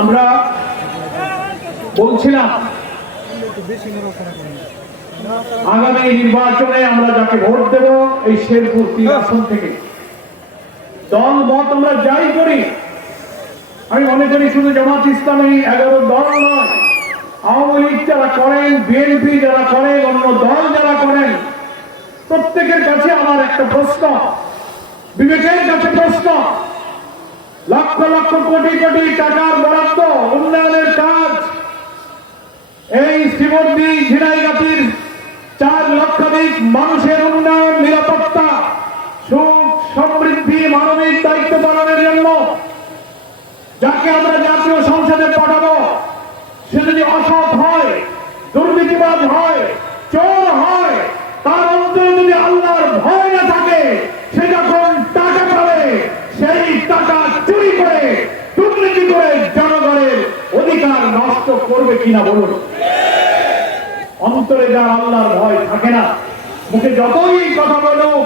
আমরা বলছিলাম আগামী নির্বাচনে আমরা যাকে ভোট দেব এই শেরপুর 3 আসন থেকে দল মত আমরা যাই করি, আমি মনে করি শুধু জামাত ইসলামী 11 দল নয়, আওয়ামী লীগ যারা করেন, বিএনপি যারা করেন, অন্য দল যারা করেন, প্রত্যেকের কাছে আমার একটা প্রশ্ন, বিবেকের কাছে প্রশ্ন। লক্ষ লক্ষ কোটি কোটি টাকার বরাদ্দ, উন্নয়নের কাজ, এই শ্রীমন্দি ঝিনাইগাতির 4 লক্ষাধিক মানুষের উন্নয়ন, নিরাপত্তা, সুখ, সমৃদ্ধি, মানবিক দায়িত্ব পালনের জন্য যাকে আমরা জাতীয় সংসদে পাঠাবো, সে যদি অসৎ হয়, দুর্নীতিবাদ হয়, চোর হয়, তার অন্তরে যদি আল্লাহর ভয় না থাকে, সে যখন টাকা পাবে সেই টাকা চুরি করে, দুর্নীতি করে জনগণের অধিকার নষ্ট করবে কিনা বলুন? অন্তরে যার আল্লাহর ভয় থাকে না, মুখে যতই কথা বলুক,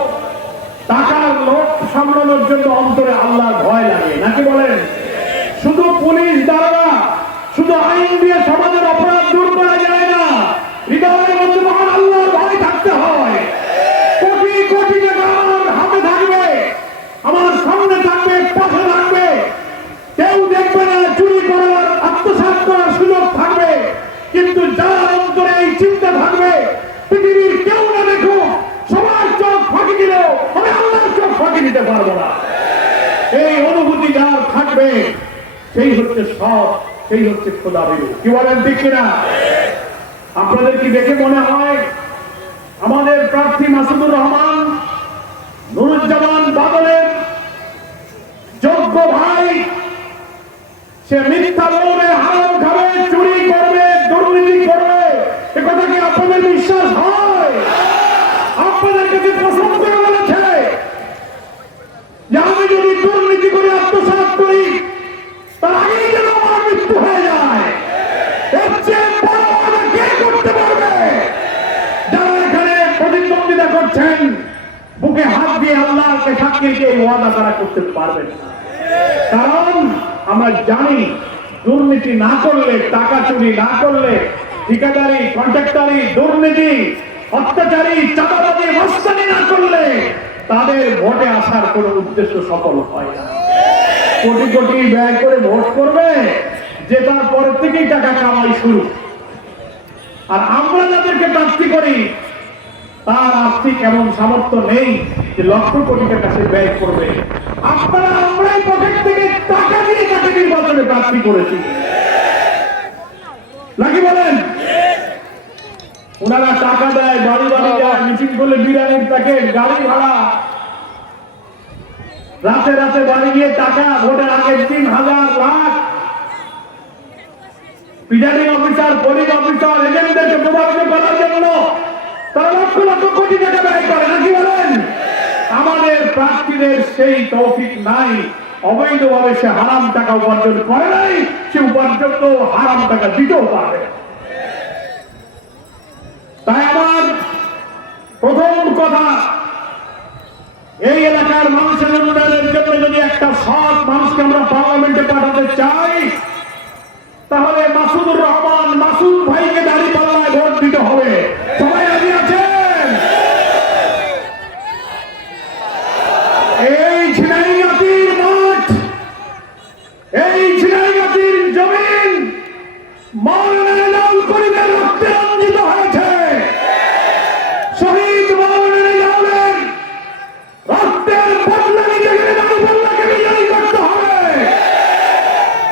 টাকার লোভ সামলানোর জন্য অন্তরে আল্লাহর ভয় লাগে, নাকি বলেন? শুধু পুলিশ দ্বারা, শুধু আইন দিয়ে সমাজের অপরাধ দূর করা যায় না, হৃদয়ের মধ্যে মহান আল্লাহর ভয় থাকতে হয়। কোটি কোটি টাকা আমার হাতে থাকবে, আমার সামনে থাকবে, পাশে থাকবে, কেউ দেখবে না, চুরি করার, আত্মসাৎ করার সুযোগ থাকবে, কিন্তু যার অন্তরে এই চিন্তা থাকবে পৃথিবীর কেউ না দেখুক, সবার চোখ ফাঁকি দিলেও আমি আল্লাহর চোখ ফাঁকি দিতে পারবো না, এই অনুভূতি যার থাকবে সেই হচ্ছে সৎ, সেই হচ্ছে খোদাভীরু। কি বলেন, ঠিক কিনা? আপনাদের কি দেখে মনে হয় আমাদের প্রার্থী মাসুদুর রহমান, নুরুজ্জামান বাদলের যোগ্য ভাই, সে মিথ্যা বলবে, হারাম খাবে, চুরি করবে, দুর্নীতি করবে, এ কথা কি আপনাদের বিশ্বাস হয়? আপনাদের কাছে পছন্দ করে বলেছে যে আমি যদি দুর্নীতি করে আত্মসাৎ করি তার আগেই যেন আমার মৃত্যু হয়ে যায়, এর চেয়ে বড় ওয়াদা কে করতে পারবে? যারা এখানে প্রতিদ্বন্দ্বিতা করছেন, বুকে হাত দিয়ে আল্লাহকে সাক্ষী রেখে এই ওয়াদা তারা করতে পারবেন না। কারণ আমরা জানি দুর্নীতি না করলে, টাকা চুরি না করলে, ঠিকাদারি, কন্ট্রাক্টারি, দুর্নীতি, অত্যাচারী, চাঁদাবাজি, মস্তানি না করলে তাদের ভোটে আসার কোন উদ্দেশ্য সফল হয় না। কোটি কোটি ব্যয় করে ভোট করবে, যে তার পরের থেকেই টাকা কামাই শুরু। আর আমরা যাদেরকে প্রার্থী করি তার আর্থিক এমন সামর্থ্য নেই যে লক্ষ কোটি টাকা সে ব্যয় করবে। আপনারা আমরাই পকেট থেকে টাকা দিয়ে তাকে নির্বাচনে প্রার্থী করেছি, নাকি বলেন? ওনারা টাকা দেয়, বাড়ি বাড়ি যায়, মিছিল করলে বিরিয়ানির প্যাকেট, গাড়ি ভাড়া, রাতে রাতে বাড়ি গিয়ে টাকা, ভোটের আগের 3,000 lakh, presiding officer, police officer, এজেন্টদেরকে প্রভাবিত করার জন্য তারা লক্ষ লক্ষ কোটি টাকা ব্যয় করে, নাকি বলেন? আমাদের প্রার্থীদের সেই তৌফিক নাই, অবৈধভাবে সে হারাম টাকা উপার্জন করে নাই, সে উপার্জন তো হারাম টাকা দিতেও পারবে। তাই আমার প্রথম কথা, এই এলাকার মানুষের উন্নয়নের জন্য যদি একটা সৎ মানুষকে আমরা পার্লামেন্টে পাঠাতে চাই, তাহলে মাসুদুর রহমান, মাসুদ ভাইকে দাঁড়িয়ে